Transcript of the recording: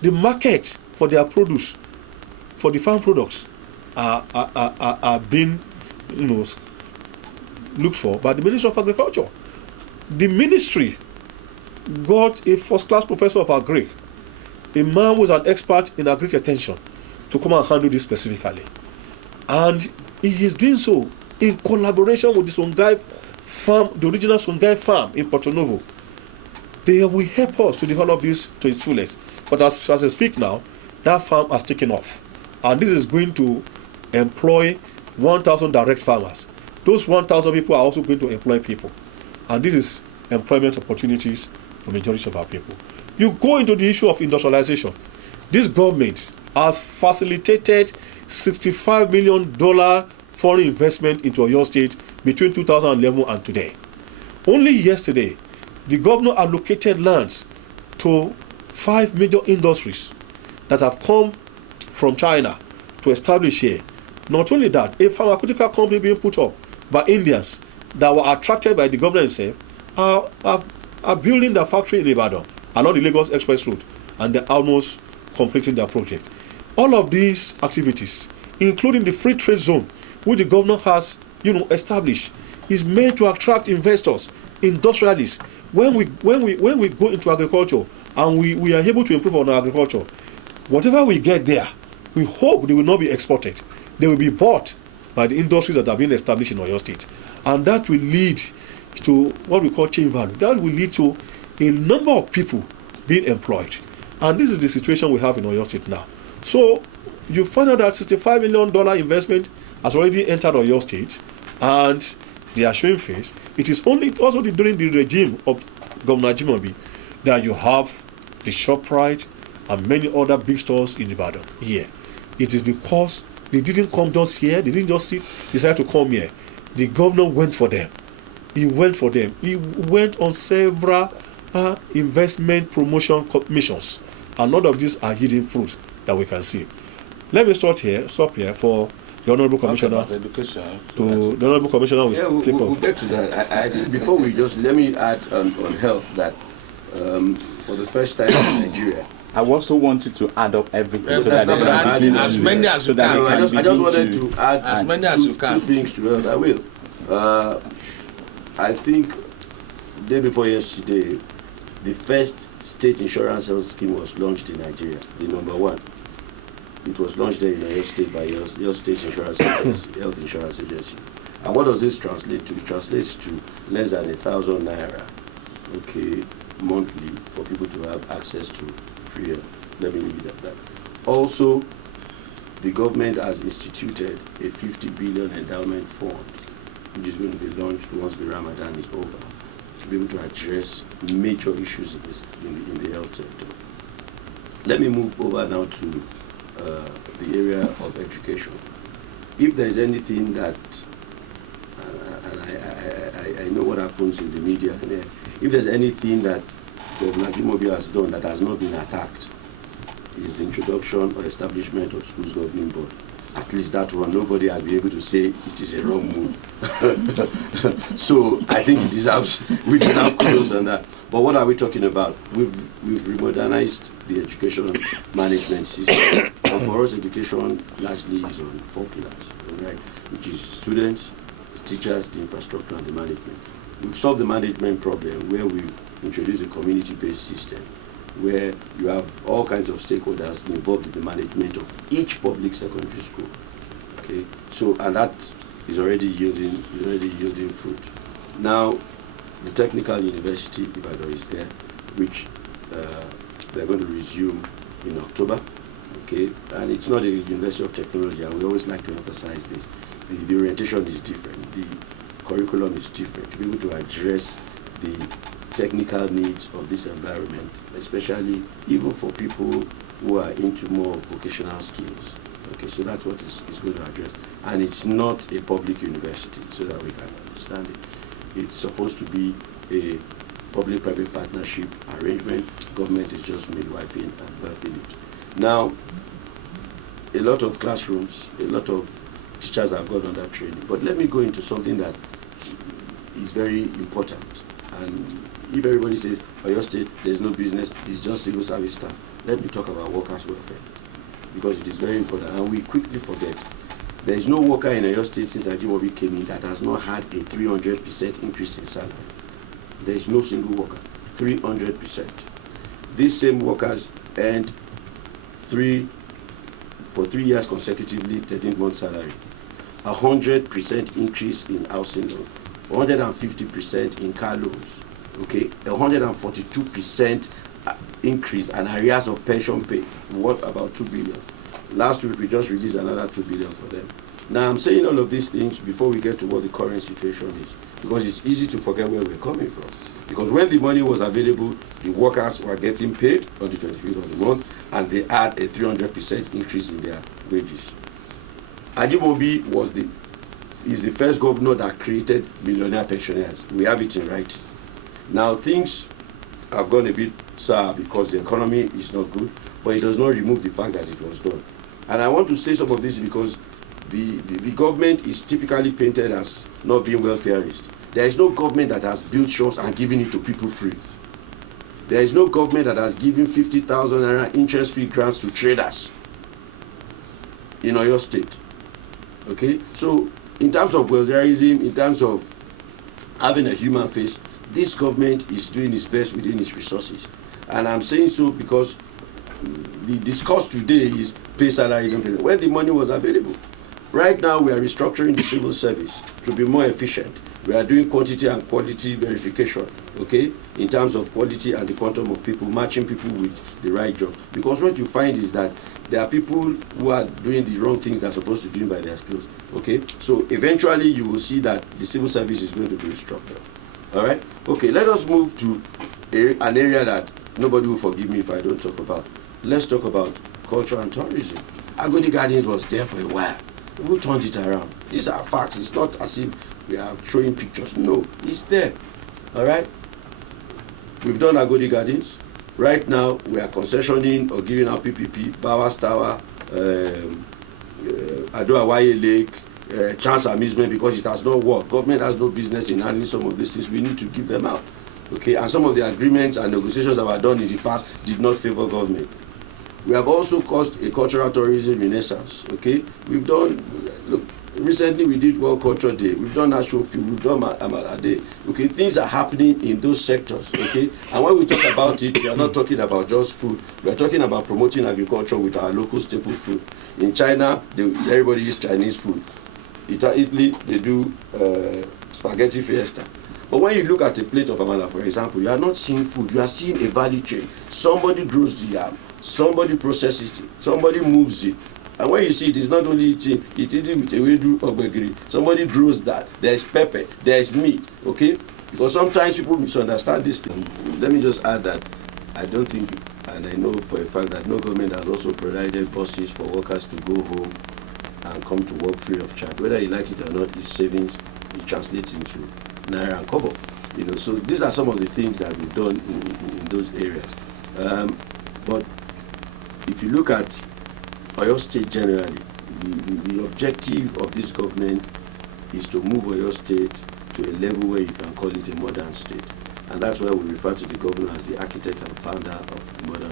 The market for their produce, for the farm products, are being, looked for by the Ministry of Agriculture. The ministry got a first-class professor of agric, a man who is an expert in agric extension, to come and handle this specifically. And he is doing so in collaboration with the Songhai farm, the original Songhai farm in Porto Novo. They will help us to develop this to its fullest. But as I speak now, that farm has taken off. And this is going to employ 1,000 direct farmers. Those 1,000 people are also going to employ people. And this is employment opportunities for the majority of our people. You go into the issue of industrialization. This government has facilitated $65 million foreign investment into Oyo State between 2011 and today. Only yesterday, the governor allocated lands to 5 major industries that have come from China to establish here. Not only that, a pharmaceutical company being put up by Indians that were attracted by the governor himself are building their factory in Ibadan along the Lagos Express Road, and they're almost completing their project. All of these activities, including the free trade zone, which the governor has, established, is meant to attract investors, industrialists. When we go into agriculture and we are able to improve on our agriculture, whatever we get there, we hope they will not be exported. They will be bought by the industries that have been established in Oyo State. And that will lead to what we call chain value. That will lead to a number of people being employed. And this is the situation we have in Oyo State now. So you find out that $65 million investment has already entered Oyo State, and they are showing face. It is only also during the regime of Governor Ajimobi that you have the ShopRite and many other big stores in Ibadan here. It is because they didn't come just here, they didn't just decide to come here. The governor went for them. He went for them. He went on several investment promotion missions, and none of these are hidden fruits that we can see. Let me stop here for the Honorable Commissioner. The Honorable Commissioner will take off. We'll get to that. I think before we let me add on health that for the first time in Nigeria, I also wanted to add up everything so that as many as you can. I just wanted to add as many as you can. Two things to health. I will. I think day before yesterday, the first state insurance health scheme was launched in Nigeria, the number one. It was launched there in Oyo State by your state insurance agency, health insurance agency. And what does this translate to? It translates to less than 1,000 naira, monthly, for people to have access to free health. Let me leave it at that. Also, the government has instituted a 50 billion endowment fund, which is going to be launched once the Ramadan is over, to be able to address major issues in the health sector. Let me move over now to the area of education. If there is anything that, and I know what happens in the media, if there's anything that Governor Ajimobi has done that has not been attacked, is the introduction or establishment of schools governing board. At least that one, nobody has been able to say it is a wrong move. So I think we deserve kudos on that. But what are we talking about? We've remodernized the education management system. And for us, education largely is on 4 pillars, right? Which is students, teachers, the infrastructure, and the management. We've solved the management problem where we've introduced a community-based system where you have all kinds of stakeholders involved in the management of each public secondary school. Okay, so and that is already yielding fruit. Now, the Technical University Ibadan is there, which they're going to resume in October. Okay, and it's not a university of technology, and we always like to emphasize this. The orientation is different, the curriculum is different, to be able to address the technical needs of this environment, especially even for people who are into more vocational skills. Okay, so that's what it's going to address. And it's not a public university, so that we can understand it. It's supposed to be a public-private partnership arrangement. Government is just midwifing and birthing it. Now, a lot of classrooms, a lot of teachers have gone on that training. But let me go into something that is very important. And If everybody says, Oyo State, there's no business, it's just civil service staff, let me talk about workers' welfare, because it is very important, and we quickly forget. There is no worker in Oyo State since Ajimobi came in that has not had a 300% increase in salary. There is no single worker, 300%. These same workers earned for 3 years consecutively 13-month salary, 100% increase in housing loan, 150% in car loans, okay, 142% increase and arrears of pension pay, worth about 2 billion. Last week we just released another 2 billion for them. Now I'm saying all of these things before we get to what the current situation is, because it's easy to forget where we're coming from. Because when the money was available, the workers were getting paid on the 25th of the month, and they had a 300% increase in their wages. Ajimobi is the first governor that created millionaire pensioners. We have it in writing. Now things have gone a bit sour because the economy is not good, but it does not remove the fact that it was done. And I want to say some of this because the government is typically painted as not being welfareist. There is no government that has built shops and given it to people free. There is no government that has given 50,000 naira interest-free grants to traders in Oyo State. Okay? So, in terms of welfareism, in terms of having a human face, this government is doing its best within its resources. And I'm saying so because the discourse today is pay salary, don't pay. When the money was available. Right now, we are restructuring the civil service to be more efficient. We are doing quantity and quality verification, okay, in terms of quality and the quantum of people, matching people with the right job. Because what you find is that there are people who are doing the wrong things they're supposed to do by their skills, okay? So eventually you will see that the civil service is going to be restructured, all right? Okay, let us move to an area that nobody will forgive me if I don't talk about. Let's talk about culture and tourism. Agodi Gardens was there for a while. Who turned it around? These are facts. It's not as if we are showing pictures. No, it's there. All right? We've done Agodi Gardens. Right now, we are concessioning or giving out PPP, Bowers Tower, Ado Awaye Lake, Chance Amusement, because it has not worked. Government has no business in handling some of these things. We need to give them out. Okay? And some of the agreements and negotiations that were done in the past did not favor government. We have also caused a cultural tourism renaissance, okay? We've done, look, recently we did World Culture Day, we've done National Film, we've done Amala Day, okay? Things are happening in those sectors, okay? And when we talk about it, we are not talking about just food, we are talking about promoting agriculture with our local staple food. In China, everybody eats Chinese food. In Italy, they do spaghetti fiesta. But when you look at a plate of Amala, for example, you are not seeing food, you are seeing a value chain. Somebody grows the yam, somebody processes it, somebody moves it. And when you see it, it's not only eating, it's eating with a wedu or begiri. Somebody grows that. There is pepper, there is meat, okay? Because sometimes people misunderstand this thing. Let me just add that I don't think, and I know for a fact that no government has also provided buses for workers to go home and come to work free of charge. Whether you like it or not, it's savings, it translates into naira and kobo. You know, so these are some of the things that we've done in those areas. But if you look at Oyo State generally, the objective of this government is to move Oyo State to a level where you can call it a modern state. And that's why we refer to the governor as the architect and founder of the modern